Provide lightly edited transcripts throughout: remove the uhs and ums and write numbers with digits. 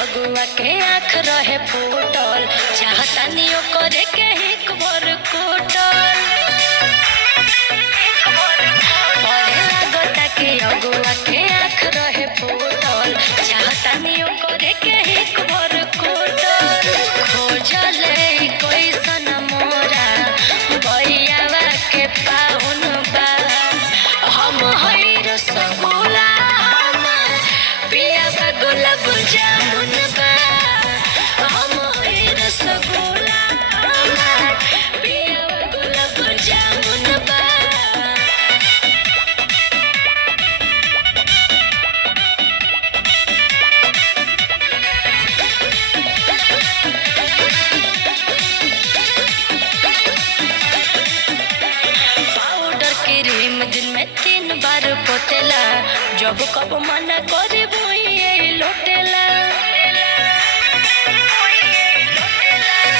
अगुआ के आँख रहे फूटल चाहतानियो करे के हिक भर कोटल परे लागता कि अगुआ के आँख रहे फूटल चाहतानियो करे के हिक भर कोटल खोजले कैसन मोरा भैयावा के पाहुन बा हम हई रसगुल्ला पियावा गुलाब जामुन बा हम हई रसगुल्ला पियावा गुलाब जामुन बा पाउडर क्रीम दिन में 3 बार पोतेला जब कब मना करे बोइए लोटेला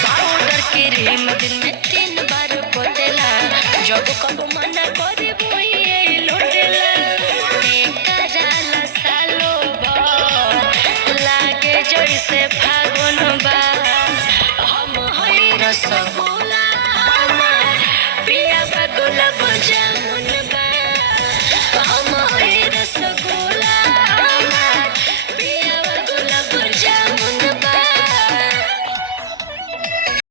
पाउडर क्रीम दिन में 3 बार पोतेला जब कब मना करे